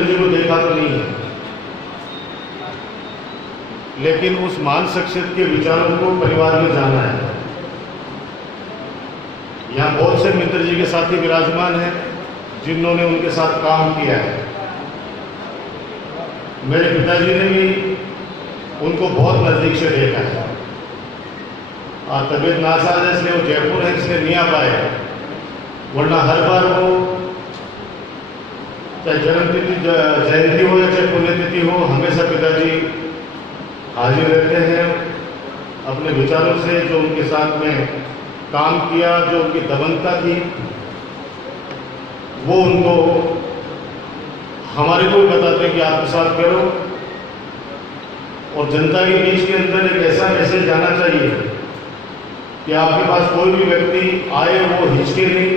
मित्र जी को देखा तो नहीं है, लेकिन उस महान शख्सियत के विचारों को परिवार में जाना है। यहाँ बहुत से मित्र जी के साथी विराजमान हैं जिन्होंने उनके साथ काम किया है। मेरे पिताजी ने भी उनको बहुत नज़दीक से देखा है। तबीयत नासाज है इसलिए वो जयपुर है, इसलिए नहीं आ पाए, वरना हर बार वो चाहे जन्मतिथि जयंती हो या चाहे पुण्यतिथि हो, हमेशा पिताजी हाजिर रहते हैं। अपने विचारों से जो उनके साथ में काम किया, जो उनकी दबंगता थी, वो उनको हमारे को भी बताते हैं कि आत्मसात करो। और जनता के बीच के अंदर एक ऐसा मैसेज जाना चाहिए कि आपके पास कोई भी व्यक्ति आए वो हिचके नहीं।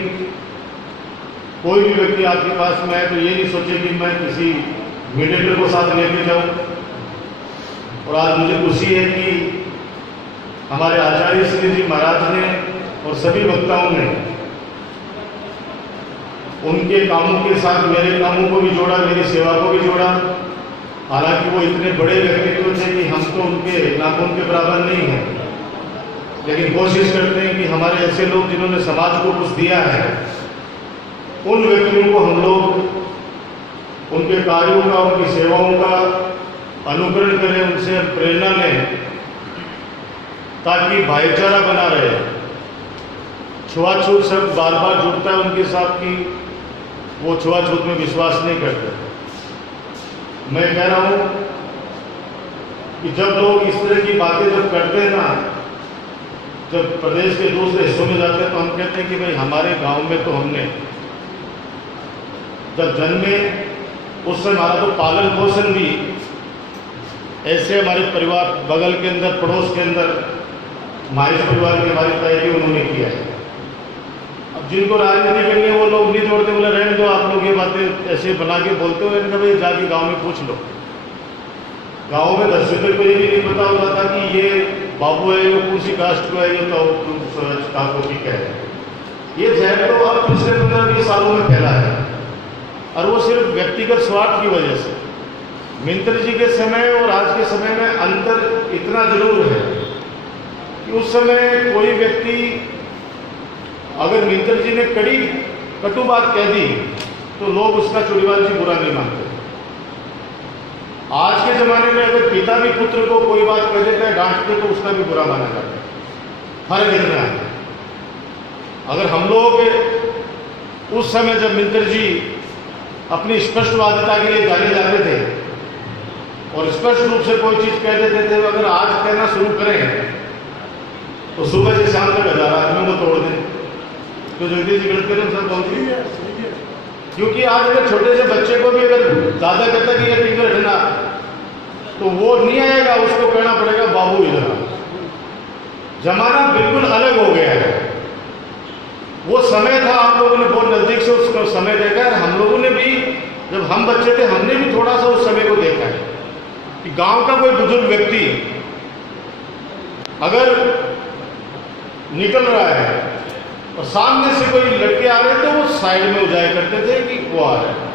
कोई भी व्यक्ति आपके पास में आए तो ये नहीं सोचे कि मैं किसी मीडिएटर को साथ लेके जाऊं। और आज मुझे खुशी है कि हमारे आचार्य श्री जी महाराज ने और सभी वक्ताओं ने उनके कामों के साथ मेरे कामों को भी जोड़ा, मेरी सेवा को भी जोड़ा। हालांकि वो इतने बड़े व्यक्तित्व थे कि हम तो उनके नाखून के बराबर नहीं हैं, लेकिन कोशिश करते हैं कि हमारे ऐसे लोग जिन्होंने समाज को कुछ दिया है, उन व्यक्तियों को हम लोग उनके कार्यों का, उनकी सेवाओं का अनुकरण करें, उनसे प्रेरणा लें, ताकि भाईचारा बना रहे। छुआछूत शब्द बार बार जुड़ता है उनके साथ कि वो छुआछूत में विश्वास नहीं करते। मैं कह रहा हूँ कि जब लोग इस तरह की बातें जब करते हैं ना, जब प्रदेश के दूसरे हिस्सों में जाते हैं तो हम कहते हैं कि भाई हमारे गांव में तो हमने जब जन्मे उससे हमारा तो पालन पोषण भी ऐसे हमारे परिवार बगल के अंदर, पड़ोस के अंदर, हमारे परिवार के हमारी तय उन्होंने किया है। अब जिनको राजनीति करनी है वो लोग नहीं जोड़ते, बोले रहने दो, आप लोग ये बातें ऐसे बना के बोलते हो, इनका भाई जाके गांव में पूछ लो। गांव में 10 रुपये को ये भी नहीं पता होता था कि ये बाबू है, ये कौन सी कास्ट को है, ये तो ठीक है। ये जहर तो अब पिछले 15-20 सालों में फैला है, और वो सिर्फ व्यक्तिगत स्वार्थ की वजह से। मिंत्र जी के समय और आज के समय में अंतर इतना जरूर है कि उस समय कोई व्यक्ति अगर मिंत्र जी ने कड़ी कटु बात कह दी तो लोग उसका चुड़ीवाल जी बुरा नहीं मानते। आज के ज़माने में अगर पिता भी पुत्र को कोई बात कह देता है, डांटते, तो उसका भी बुरा माना जाता है। फर्क इतना है। अगर हम लोग उस समय जब मिंत्र जी अपनी स्पष्टवादिता के लिए जाने जाते थे और स्पष्ट रूप से कोई चीज़ कह देते थे, अगर आज कहना शुरू करें तो सुबह से शाम तक 1000 आदमियों को तोड़ दें। तो जगदीश जी गलत करें सर बहुत ही, क्योंकि आज अगर छोटे से बच्चे को भी अगर दादा कहता कि ये टिंगर हटना, तो वो नहीं आएगा, उसको कहना पड़ेगा बाबू इधर। जमाना बिल्कुल अलग हो गया है। वो समय था, आप लोगों ने बहुत नज़दीक से उसका समय देखा है। हम लोगों ने भी, जब हम बच्चे थे, हमने भी थोड़ा सा उस समय को देखा है कि गांव का कोई बुजुर्ग व्यक्ति अगर निकल रहा है और सामने से कोई लड़के आ रहे थे, वो साइड में हो जाया करते थे कि वो आ रहे हैं।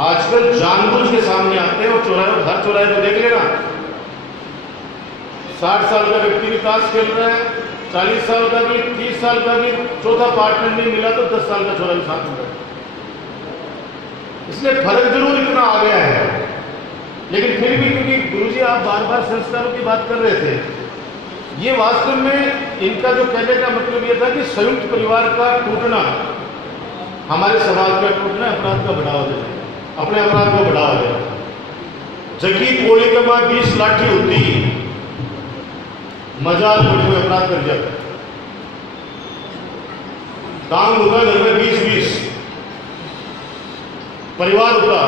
आजकल जानबूझ के सामने आते हैं और चौराहे, हर चौराहे पे देख लेना, 60 साल का व्यक्ति भी ताश खेल रहा है, 40 साल का भी, 30 साल का भी, चौथा पार्टनर नहीं मिला तो 10 साल का छोरा भी साथ में। इसलिए फर्क जरूर इतना आ गया है, लेकिन फिर भी, क्योंकि गुरुजी आप बार बार संस्कारों की बात कर रहे थे, ये वास्तव में इनका जो कहने का मतलब ये था कि संयुक्त परिवार का टूटना, हमारे समाज का टूटना अपराध का बढ़ावा देना, अपने अपराध को बढ़ावा देना। जबकि कोई के बाद 20 लाठी होती, मजाल में कोई अपराध कर जाता, काम होगा घर में 20-20 परिवार होता,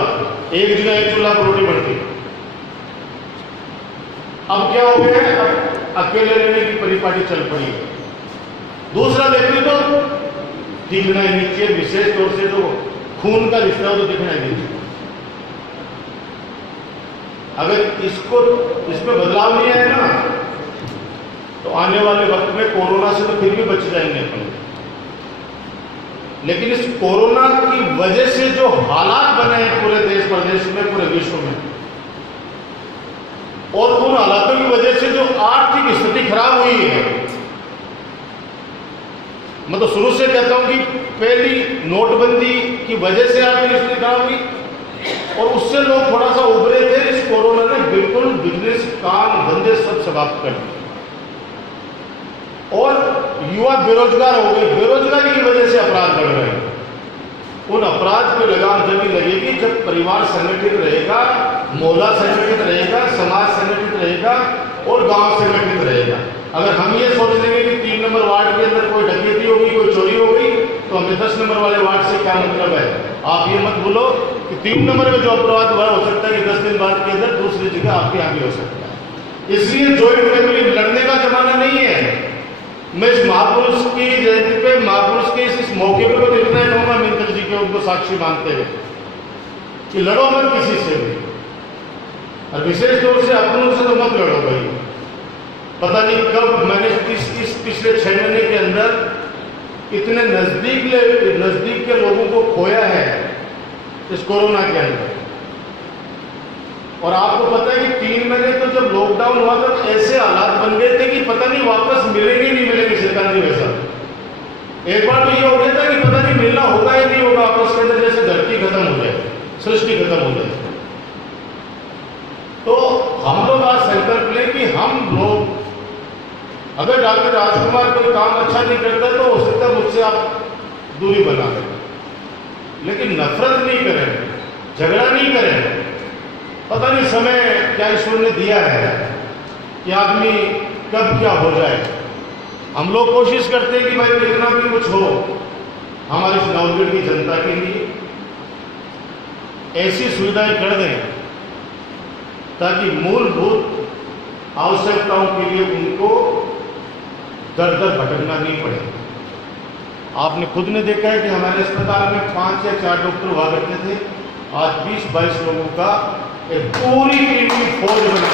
एक जगह एक चूल्हा पर रोटी बनती। अब क्या हो गया है, अब अकेले रहने की परिपाटी चल पड़ी है। दूसरा व्यक्ति तो दिखना ही नहीं चाहिए, विशेष तौर से जो खून का रिश्ता हो तो दिखना ही नहीं चाहिए। अगर इसमें बदलाव नहीं आए ना, तो आने वाले वक्त में कोरोना से तो फिर भी बच जाएंगे अपन, लेकिन इस कोरोना की वजह से जो हालात बने हैं पूरे देश में, पूरे विश्व में। और उन हालातों की वजह से जो आर्थिक स्थिति खराब हुई है, मैं तो शुरू से कहता हूं कि पहली नोटबंदी की वजह से आर्थिक स्थिति खराब हुई, और उससे लोग थोड़ा सा उभरे थे। इस कोरोना ने बिल्कुल बिजनेस, काम धंधे सब समाप्त कर दिए, और युवा बेरोजगार हो गए। बेरोजगारी की वजह से अपराध बढ़ रहे हैं। उन अपराध पे लगाम जब लगेगी जब परिवार संगठित रहेगा, मोहल्ला संगठित रहेगा, समाज संगठित रहेगा और गांव संगठित रहेगा। अगर हम ये सोच लेंगे कि 3 नंबर वार्ड के अंदर कोई डकैती हो गई, कोई चोरी हो गई, तो हमें 10 नंबर वाले वार्ड से क्या मतलब है? आप ये मत भूलो कि 3 नंबर में जो अपराध हुआ हो सकता है कि 10 दिन बाद के अंदर दूसरी जगह आपके यहाँ भी हो सकता है। इसलिए जॉइंट फैमिली लड़ने का जमाना नहीं है। मैं इस महापुरुष की जयंती पे, महापुरुष के इस मौके पे तो इतना ही कहूँगा मिंतर जी के, उनको साक्षी मानते हुए कि लड़ो मत किसी से भी, और विशेष तौर से अपनों से तो मत लड़ो भाई। पता नहीं कब मैंने इस पिछले 6 महीने के अंदर इतने नजदीक के लोगों को खोया है इस कोरोना के अंदर। और आपको पता है कि 3 महीने तो जब लॉकडाउन हुआ तो ऐसे हालात बन गए थे कि पता नहीं वापस मिलेंगे नहीं मिलेंगे शैतानी वैसा। एक बार तो ये हो गया था कि पता नहीं मिलना होगा या नहीं होगा आपस के अंदर, जैसे धरती खत्म हो जाए, सृष्टि खत्म हो जाए। तो हम लोग आज संकल्प लें कि हम लोग, अगर डॉक्टर राजकुमार कोई काम अच्छा नहीं करता तो हो सकता है मुझसे आप दूरी बना लें, लेकिन नफरत नहीं करें, झगड़ा नहीं करें। पता नहीं समय क्या ईश्वर ने दिया है कि आदमी कब क्या हो जाए। हम लोग कोशिश करते हैं कि भाई कितना भी कुछ हो, हमारी नवगढ़ की जनता के लिए ऐसी सुविधाएं कर दें ताकि मूलभूत आवश्यकताओं के लिए उनको दर दर भटकना नहीं पड़े। आपने खुद ने देखा है कि हमारे अस्पताल में 5 या 4 डॉक्टर हुआ करते थे, आज 20-22 लोगों का एक पूरी टीम की फौज बनी।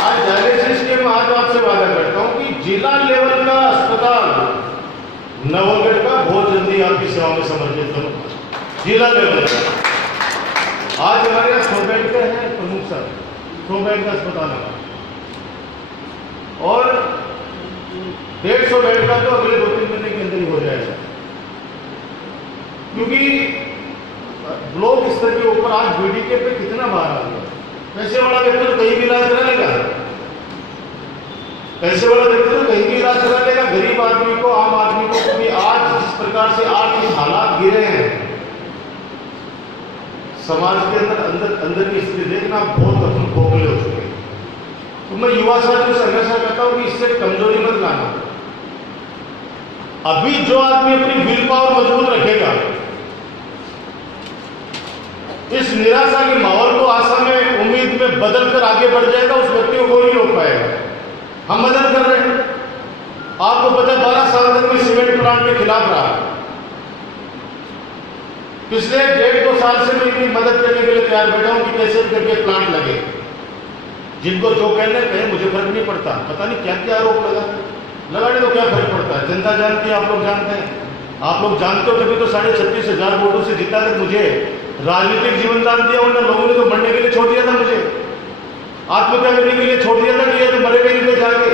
आज डायलिसिस के मैं आज आपसे वादा करता हूं कि जिला लेवल का अस्पताल नवगढ़ का बहुत जल्दी आपकी सेवा में समर्पित करूंगा। जिला लेवल आज हमारे यहाँ 100 बेड का है प्रमुख साहब, 100 बेड का अस्पताल है, और 150 बेड का तो अगले 2-3 महीने के अंदर ही हो जाएगा। क्योंकि ब्लॉक स्तर के ऊपर आज बीडीके पे कितना बाहर आ गया। पैसे वाला व्यक्ति तो कहीं भी इलाज करा लेगा, पैसे वाला व्यक्ति तो कहीं भी इलाज करा लेगा। गरीब आदमी को, आम आदमी को, क्योंकि आज जिस प्रकार से आर्थिक हालात गिरे हैं, समाज के अंदर की स्थिति देखना बहुत अपन खोखले हो चुके हैं। तो मैं युवा साथियों से हमेशा कहता हूं कि इससे कमजोरी मत लाना। अभी जो आदमी अपनी विल पावर मजबूत रखेगा, इस निराशा के माहौल को आशा में, उम्मीद में बदल कर आगे बढ़ जाएगा, उस व्यक्ति को कोई नहीं रोक पाएगा। हम मदद कर रहे हैं। आपको पता है 12 साल तक मैं सीमेंट प्लांट के खिलाफ रहा। पिछले 1.5-2 साल से मैं इनकी मदद करने के लिए तैयार बैठा हूं कि कैसे करके प्लांट लगे। जिनको जो कहने कहे, मुझे फर्क नहीं पड़ता। पता नहीं क्या क्या आरोप लगाने तो क्या फर्क पड़ता है, जनता जानती है, आप लोग जानते हैं। आप लोग जानते हो तभी तो 36,500 वोटों से जिता कर मुझे राजनीतिक जीवन दान दिया, वरना लोगों ने तो मरने के लिए छोड़ दिया था, मुझे आत्महत्या करने के लिए छोड़ दिया था कि ये तो मरेगा ही पे जाके,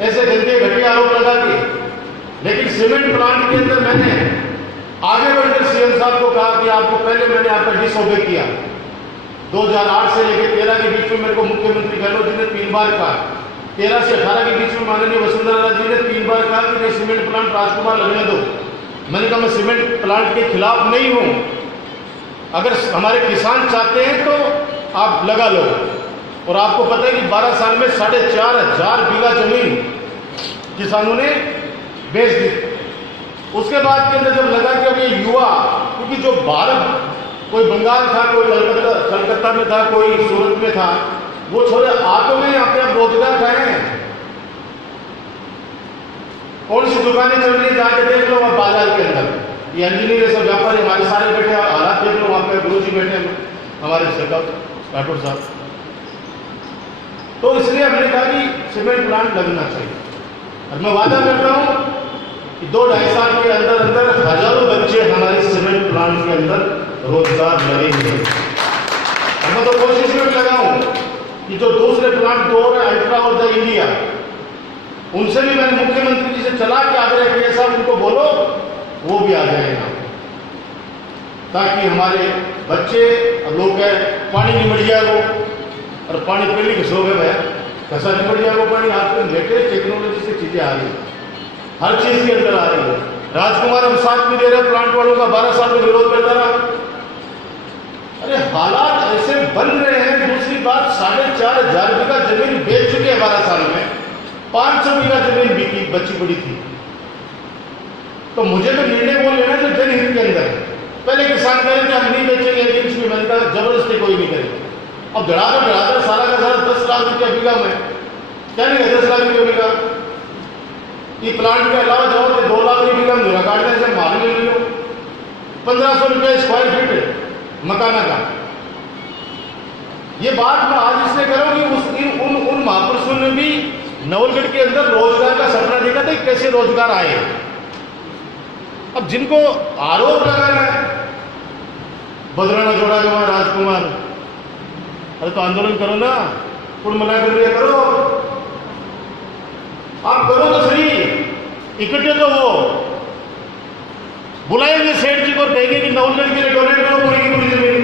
ऐसे गंदे घटिया आरोप लगा के। लेकिन सीमेंट प्लांट के अंदर मैंने आगे बढ़कर सीएम साहब को कहा कि आपको पहले मैंने आपका डिसओबे किया। 2008 से लेकर 13 के बीच में मेरे को मुख्यमंत्री गहलोत जी ने 3 बार कहा, 13 से 18 के बीच में माननीय वसुंधरा जी ने 3 बार कहा कि नहीं सीमेंट प्लांट राजकुमार लगने दो। मैंने कहा मैं सीमेंट प्लांट के खिलाफ नहीं हूं, अगर हमारे किसान चाहते हैं तो आप लगा लो। और आपको पता है कि 12 साल में 4,500 बीघा जमीन किसानों ने बेच दी। उसके बाद के अंदर जब लगा कि अब ये युवा, क्योंकि जो भारत, कोई बंगाल था, कोई कलकत्ता में था, कोई सूरत में था, वो छोड़े आटो में अपने आप रोजगार खाए। कौन सी दुकानें चल रही है जाके देख लो वहां बाजार के अंदर, ये इंजीनियर सब व्यापारी हमारे सारे बैठे, हालात देख लो, वहां पे गुरु जी बैठे हमारे राठौर साहब। तो इसलिए हमने कहा कि सीमेंट प्लांट लगना चाहिए। और मैं वादा करता हूं कि 2-2.5 साल के अंदर अंदर हजारों बच्चे हमारे सीमेंट प्लांट के अंदर रोजगार लगेंगे। मैं तो कोशिश में भी लगा हूँ कि जो दूसरे प्लांट 2 है, अल्ट्रा और द इंडिया, उनसे भी मैंने मुख्यमंत्री जी से चला के आग्रह किया, साहब उनको बोलो वो भी आ जाएगा, ताकि हमारे बच्चे लोग है पानी नहीं मर जाए वो, और पानी पहले किस हो गए भैया, कैसा नहीं मर जाए वो पानी। आजकल लेटेस्ट टेक्नोलॉजी से चीज़ें आ रही है, हर चीज़ के अंदर आ रही है। राजकुमार हम साथ में दे रहे प्लांट वालों का 12 साल में विरोध करता रहा। अरे हालात ऐसे बन रहे हैं। दूसरी बात, 4,500 बीघा जमीन बेच चुके हैं 12 साल में, 500 बीघा जमीन बिकी बची पड़ी थी। तो मुझे तो निर्णय वो लेना जो जनहित के अंदर है। पहले किसान कह रहे थे हम नहीं बेचेंगे 1 इंच भी, मैंने कहा जबरदस्ती कोई नहीं करेगा। अब धड़ाकर सारा का सारा 10 लाख रुपया बीघा में, क्या नहीं है 10 लाख रुपया बीघा। ये प्लांट के अलावा जाओ तो 2 लाख रुपये बीघा मुरा काटने से माल ले लो, 1500 रुपये स्क्वायर फीट मकाना का। ये बात मैं आज इसलिए करूँ कि उन महापुरुषों ने भी नवलगढ़ के अंदर रोजगार का सपना देखा था कि कैसे रोजगार आए। अब जिनको आरोप लगाना है बदराना जोड़ा जो है राजकुमार, अरे तो आंदोलन करो ना, कुल मिलाकर के करो, आप करो तो सही, इकट्ठे तो वो बुलाएंगे सेठ जी को और कहेंगे कि नवलगढ़ के लिए डोनेट करो पूरी की पूरी जमीन।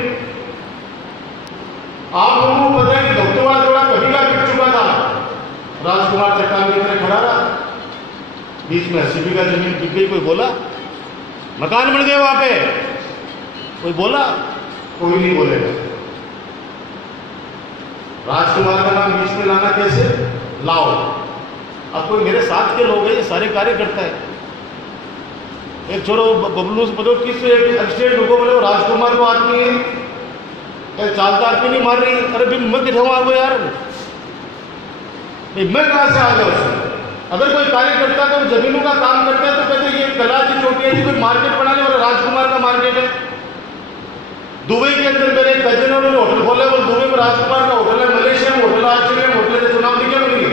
आप लोगों को पता है कि धोखेवाड़ा जोड़ा कभी का बिक चुका था, राजकुमार चट्टान की तरह खड़ा रहा, बीच में 80 बीघा जमीन बिक गई। कोई बोला? मकान बन गए वहां पे, कोई बोला? कोई नहीं बोलेगा। राजकुमार का नाम बीच में लाना कैसे लाओ। अब कोई मेरे साथ के लोग हैं, ये सारे कार्य करता है। एक छोड़ो बबलू से बताओ किस एक्सीडेंट रुको, बोले वो राजकुमार को आदमी है, चालता आदमी नहीं मार रही। अरे मैं कितना आ गया यार, मैं कहां से आ गया उसमें। अगर कोई कार्य करता है तो जमीनों का काम करता है तो कहते ये कला की चोटी है जी, कोई मार्केट बनाने वाला राजकुमार का मार्केट है। दुबई के अंदर मेरे कजिन उन्होंने होटल खोला, वो दुबई में राजकुमार का होटल है, मलेशिया में होटल, ऑस्ट्रेलिया में होटल है, चुनाव नहीं क्या मिलेंगे।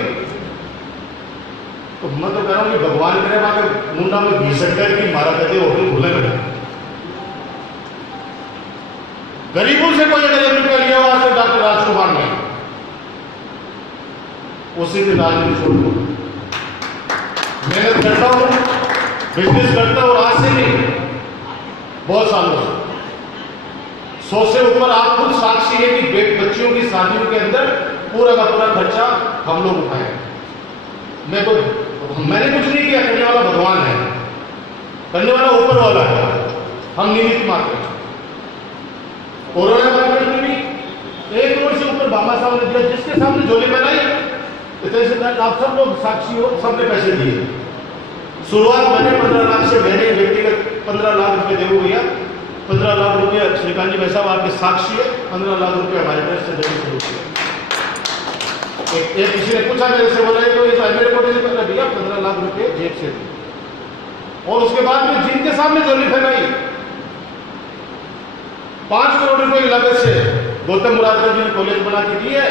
तो मैं तो कह रहा हूँ कि भगवान करे वहां के मुंडा में 20 की मारा करते होटल खुले में। गरीबों से कोई अगर 1 रुपया लिया हुआ डॉक्टर राजकुमार ने, उसी दिन राजनीति छोड़ दो। मेहनत करता हूँ, बिजनेस करता हूँ, आज से नहीं बहुत सालों से। 100 से ऊपर आप खुद साक्षी है कि बच्चियों की शादियों के अंदर पूरा का पूरा खर्चा हम लोग उठाए। मैंने कुछ नहीं किया, करने वाला भगवान है, करने वाला ऊपर वाला है, हम निमित्त मात्र हैं। कोरोना काल में भी 1 करोड़ से ऊपर बाबा साहब ने दिया, जिसके सामने झोली बनाई आप सब लोग साक्षी हो, सबने पैसे दिए। शुरुआत मैंने 15 लाख से, मैंने व्यक्तिगत 15 लाख रुपए देवो भैया, 15 लाख रुपए श्रीकांत जी भाई साहब आपके साक्षी है, 15 लाख रुपए हमारे तरफ से देने शुरू किया। एक किसी ने पूछा मेरे से, बोला तो इस मेरे को पहले भैया 15 लाख रुपए जेब से दिए। और उसके बाद में जिनके सामने झोली फैलाई 5 करोड़ रुपए की लागत से गौतम मुरादकर जी ने कॉलेज बना के दी है।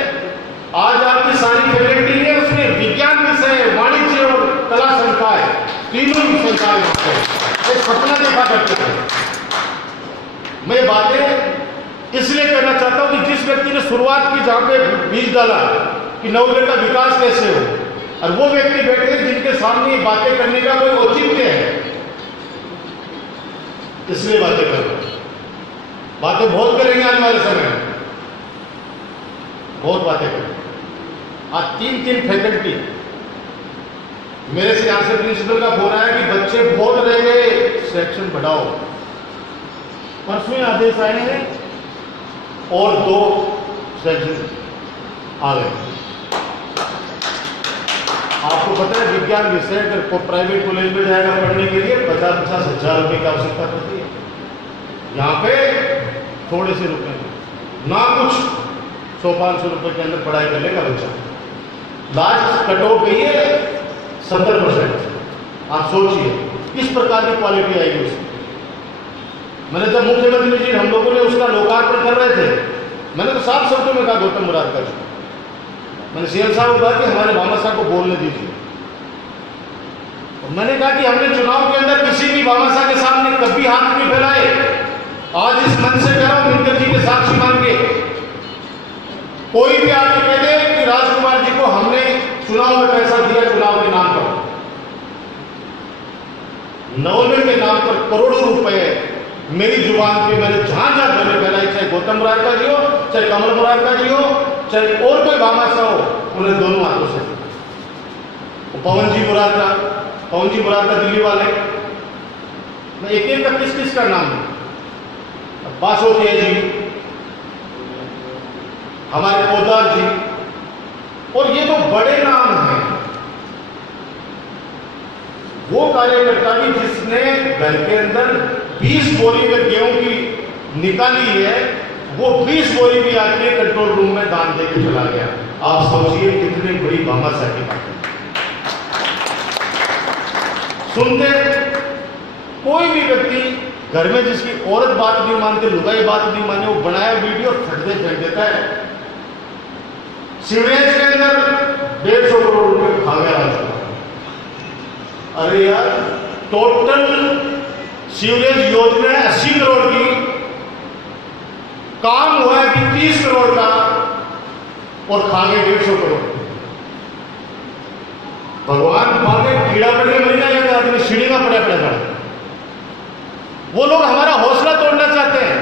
आज आपकी सारी फैकल्टी है, उसमें विज्ञान विषय, वाणिज्य और कला संकाय, तीनों ही संकाय एक सपना देखा करते थे। मैं बातें इसलिए करना चाहता हूं कि जिस व्यक्ति ने शुरुआत की, जहां पे बीज डाला कि नवलगढ़ का विकास कैसे हो, और वो व्यक्ति बैठे हैं जिनके सामने बातें करने का कोई औचित्य है, इसलिए बातें कर रहे हैं। बातें बहुत करेंगे आने वाले समय में, बहुत बातें करेंगे। आज 3 फैकल्टी मेरे से यहां से प्रिंसिपल का फोन आया कि बच्चे बहुत रह गए, सेक्शन बढ़ाओ। परसों आदेश आए हैं और 2 सेक्शन आ गए। आपको पता है विज्ञान विषय अगर प्राइवेट कॉलेज में जाएगा पढ़ने के लिए 50-50 हजार रुपये की आवश्यकता पड़ती है। यहाँ पे थोड़े से रुपए ना कुछ 100-500 रुपए के अंदर पढ़ाई कर लेगा बच्चा। लास्ट कट ऑफ गई है 70%। आप सोचिए किस प्रकार की क्वालिटी आएगी उसमें। मैंने जब मुख्यमंत्री जी हम लोगों ने उसका लोकार्पण कर रहे थे, मैंने तो साफ शब्दों में कहा गौतम मुरादकर जी, मैंने सीएम साहब को कहा कि हमारे मामा साहब को बोलने दीजिए। और मैंने कहा कि हमने चुनाव के अंदर किसी भी मामा साहब के सामने कभी हाथ नहीं फैलाए, आज इस मंच से कह रहा हूं, मित्तर जी के साक्षी मान के कोई भी आके कह दे कि राजकुमार जी को हमने चुनाव में पैसा दिया, चुनाव के नाम पर, नवोदय के नाम पर करोड़ों रुपए मेरी जुबान पे मैंने जहां जहां मैंने फैलाई, चाहे गौतम मुरारका जी हो, चाहे कमल मुरारका जी हो, चाहे और कोई भामाशाह हो, उन्हें दोनों हाथों से। पवन जी मुरारका दिल्ली वाले, मैं एक एक का किस किस का नाम है, बासोतिया जी, हमारे पोदार जी, और ये तो बड़े नाम हैं। वो कार्यकर्ता भी जिसने घर के अंदर 20 बोरी में गेहूं की निकाली है, वो 20 बोरी भी आके कंट्रोल रूम में दान देके चला गया। आप सोचिए कितनी बड़ी भामाशाह की बात है। सुनते कोई भी व्यक्ति घर में जिसकी औरत बात नहीं मानते, लुगाई बात नहीं माने, वो बनाया वीडियो फटते फेंक देता है। सीवरेज के अंदर 150 करोड़ रुपए खा गया राजकुमार। अरे यार, टोटल सीवरेज योजना 80 करोड़ की, काम हुआ है कि 30 करोड़ का, और खा गए 150 करोड़। भगवान मांगे कीड़ा पड़ के मर जाएगा आदमी, सीढ़ी में पड़ा पड़ा। वो लोग हमारा हौसला तोड़ना चाहते हैं।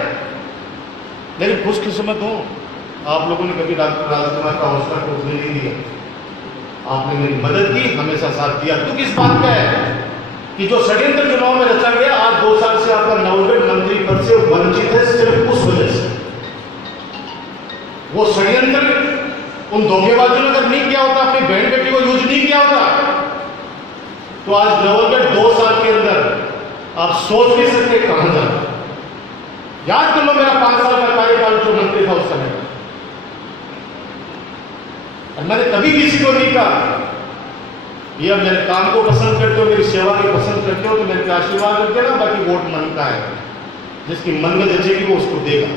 लेकिन खुशकिस्मत हूं, आप लोगों ने कभी डॉक्टर राजकुमार का हौसला टूटने नहीं दिया। आपने मेरी मदद की, हमेशा साथ दिया। तो किस बात का है कि जो षड्यंत्र चुनाव में रचा गया, आज 2 साल से आपका नवोदय मंत्री पद से वंचित है, सिर्फ उस वजह से। वो षड्यंत्र उन धोखेबाजों ने अगर नहीं किया होता, अपनी बहन बेटी को यूज नहीं किया होता, तो आज नवोदय 2 साल के अंदर आप सोच नहीं सकते कहां जाता। याद कर लो मेरा 5 साल का कार्यकाल जो मंत्री था उस समय, और मैंने कभी किसी को नहीं कहा ये अब मेरे काम को पसंद करते हो, मेरी सेवा को पसंद करते हो तो मेरे आशीर्वाद करते ना, बाकी वोट मन का है, जिसकी मन में जचेगी वो उसको देगा।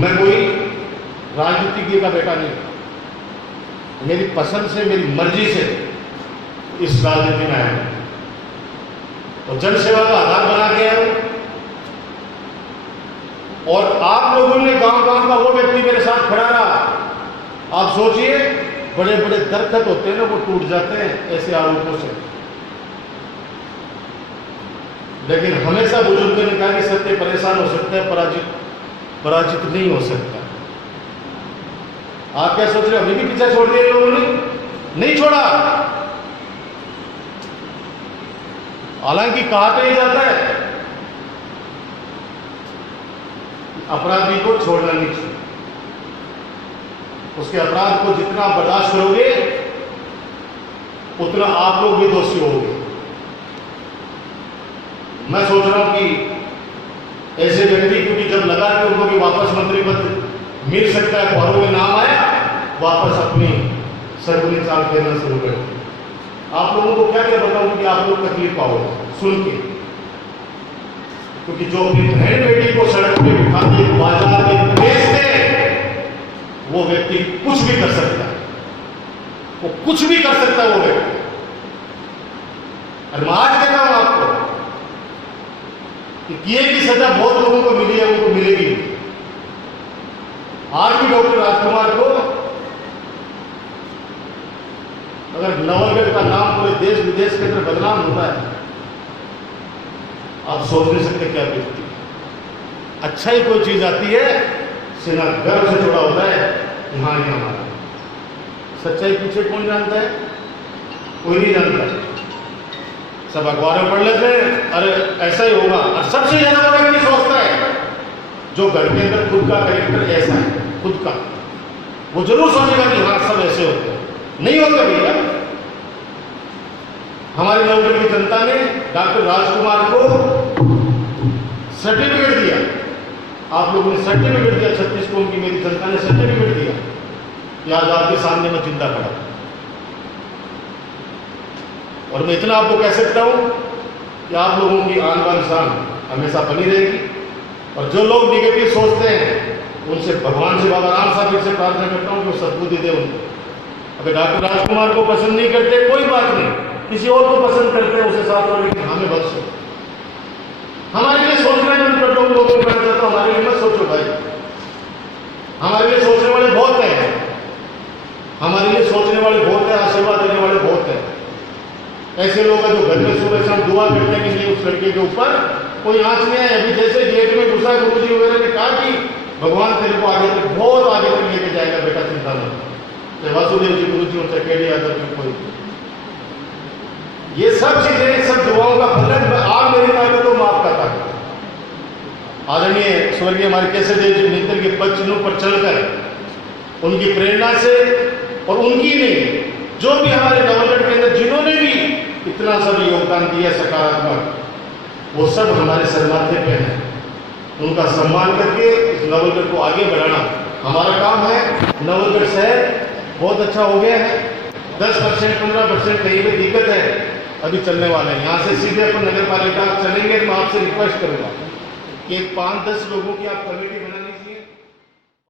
मैं कोई राजनीतिज्ञ का बेटा नहीं, मेरी पसंद से, मेरी मर्जी से इस राजनीति में आया और जन सेवा का आधार बना के आया। और आप लोगों ने गांव-गांव का वो व्यक्ति मेरे साथ खड़ा रहा। आप सोचिए, बड़े बड़े दरख्त होते हैं ना, वो टूट जाते हैं ऐसे आरोपों से, लेकिन हमेशा बुजुर्गों ने कहा कि सत्य परेशान हो सकता है, पराजित नहीं हो सकता। आप क्या सोच रहे हो, अभी भी पीछा छोड़ दिया लोगों ने? नहीं छोड़ा। हालांकि कहा तो ये जाता है अपराधी को छोड़ना नहीं चाहिए, उसके अपराध को जितना बर्दाश्त करोगे उतना आप लोग भी दोषी होंगे। मैं सोच रहा हूं कि ऐसे व्यक्ति, क्योंकि जब लगा कि उनको भी वापस मंत्री पद मिल सकता है, फौरों में नाम आया, वापस अपनी सरगुनी चाल खेलना शुरू कर। आप लोगों को क्या क्या बताऊं कि आप लोग तकलीफ पाओगे सुन के, क्योंकि जो अपनी बहन बेटी को सड़क पे बिठाते, बाजार में बेचते, वो व्यक्ति कुछ भी कर सकता है, वो कुछ भी कर सकता है वो व्यक्ति। और मैं आज कहता हूं आपको कि किए की सजा बहुत लोगों को मिली है, उनको मिलेगी। आज भी डॉक्टर राजकुमार को अगर नवलगढ़ का नाम पूरे देश विदेश के अंदर बदनाम होता है, आप सोच नहीं सकते क्या बीतती है। अच्छा ही कोई चीज आती है, सीना गर्व से जुड़ा होता है, यहाँ नहीं हमारा। सच्चाई पीछे कौन जानता है? कोई नहीं जानता। सब अखबार में पढ़ लेते हैं, अरे ऐसा ही होगा। और सबसे ज्यादा वो व्यक्ति सोचता है जो घर के अंदर खुद का कैरेक्टर ऐसा है, खुद का, वो जरूर सोचेगा कि हाँ सब ऐसे होते हैं। नहीं होते भैया। हमारी नवगढ़ की जनता ने डॉक्टर राजकुमार को सर्टिफिकेट दिया, आप लोगों ने सर्टिफिकेट दिया, 36 कौम की मेरी जनता ने सर्टिफिकेट दिया कि आज आपके सामने मैं जिंदा खड़ा। और मैं इतना आपको कह सकता हूं कि आप लोगों की आन बान शान हमेशा बनी रहेगी। और जो लोग निगेटिव सोचते हैं उनसे भगवान से, बाबा राम साहब से प्रार्थना करता हूं कि वो सद्बुद्धि दे उनको। अगर डॉक्टर राजकुमार को पसंद नहीं करते कोई बात नहीं, किसी और को पसंद करते हैं उसे साथ में हमें बख्शो। हमारे लिए सोचना जो लोगों को पता था, हमारे लिए मत सोचो भाई। हमारे लिए सोचने वाले बहुत हैं, हमारे लिए सोचने वाले बहुत हैं, आशीर्वाद देने वाले बहुत हैं। ऐसे लोग हैं जो घर में सुबह शाम दुआ करते हैं कि नहीं उस लड़के के ऊपर कोई आंच नहीं है। अभी जैसे गेट में घुसा गुरुजी वगैरह ने कहा कि भगवान तेरे को आगे तक, बहुत आगे तक लेके जाएगा बेटा, चिंता न कर। वासुदेव जी गुरुजी उनसे केडी यादव की कोई, ये सब चीजें, सब दुआओं का फल है। आप मेरी ताकत हो, माफ का ताकत। आदरणीय स्वर्गीय हमारे केसर देव जी मित्तर के पद चिन्हों पर चलकर उनकी प्रेरणा से, और उनकी नहीं, जो भी हमारे नवलगढ़ के अंदर जिन्होंने भी इतना सब योगदान दिया सकारात्मक, वो सब हमारे सरमाथे पे हैं। उनका सम्मान करके इस नवलगढ़ को आगे बढ़ाना हमारा काम है। नवलगढ़ शहर बहुत अच्छा हो गया है, 10% 15% कहीं भी दिक्कत है, अभी चलने वाले हैं। यहाँ से सीधे अपन नगर पालिका चलेंगे। तो मैं आपसे रिक्वेस्ट करूँगा कि 5-10 लोगों की आप कमेटी बना